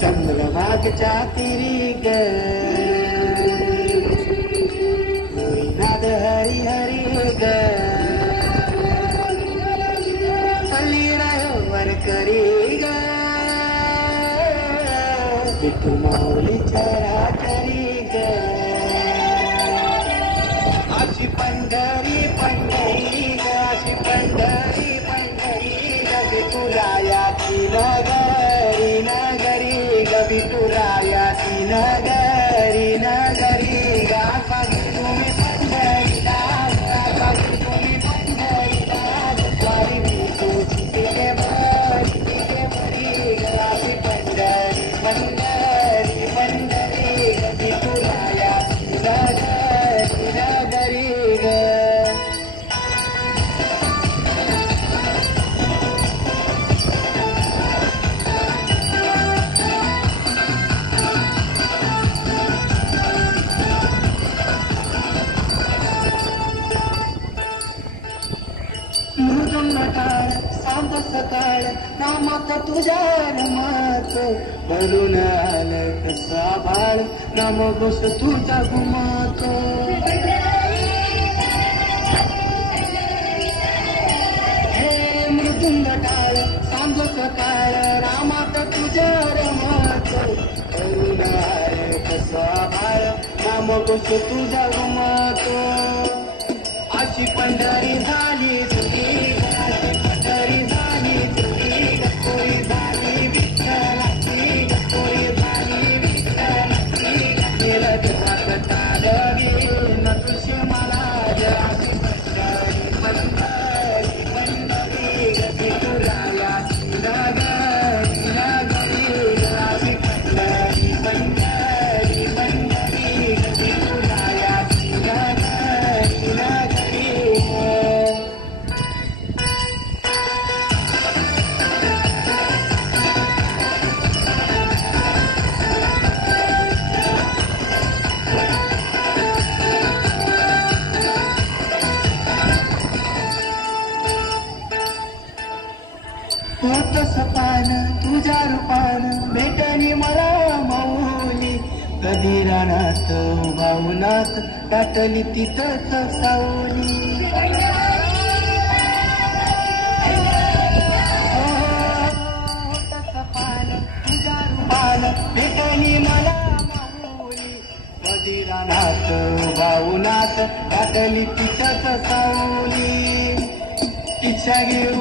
चंद्रभागच्या तिरी ग नाद हरी हरी ग वर करी ग विठू माऊली चरा करी ग अशी पंढरी पंढरी ग अशी पंढरी पंढरी ग विठुरायाची नगरी नगरी ग विठुरायाची नगरी नगरी ग तुम्ही पंढरीला तुम्ही पंढरीला वारी विठूची तिथे भरी ग अशी पंढरी पंढरी पंढरी ग विठुरायाची नगरी नगरी ग मृदुंगटाळ सांब सकाळ नामात तुझ्या रमात भरून आलं कसा बाळ नाम बस तुझा गुमात हे मृदुंगटाळ सांब सकाळ रामात तुझ्या रमात भरून आलं कसा बाळ नाम बस तुझा गुमात अशी पंढरी झाली तुझी पंढरी झाली तुझी कोई झाली विठ्ठलाची कोई झाली विठ्ठलाची जगता लगे न तुझे मला अशी पंढरी पंढरी पंढरी विठुरायाची नगरी नगरी अशी पंढरी पंढरी पंढरी विठुरायाची नगरी नगरी होत सपान तुझ्या रूपान भेटली मला माऊली कधी रानात भावनात दाटली तिथंच सावली होत सपान तुझ्या रूपान भेटली मला माऊली कधी रानात भावनात दाटली तिथंच सावली इच्छा घेऊ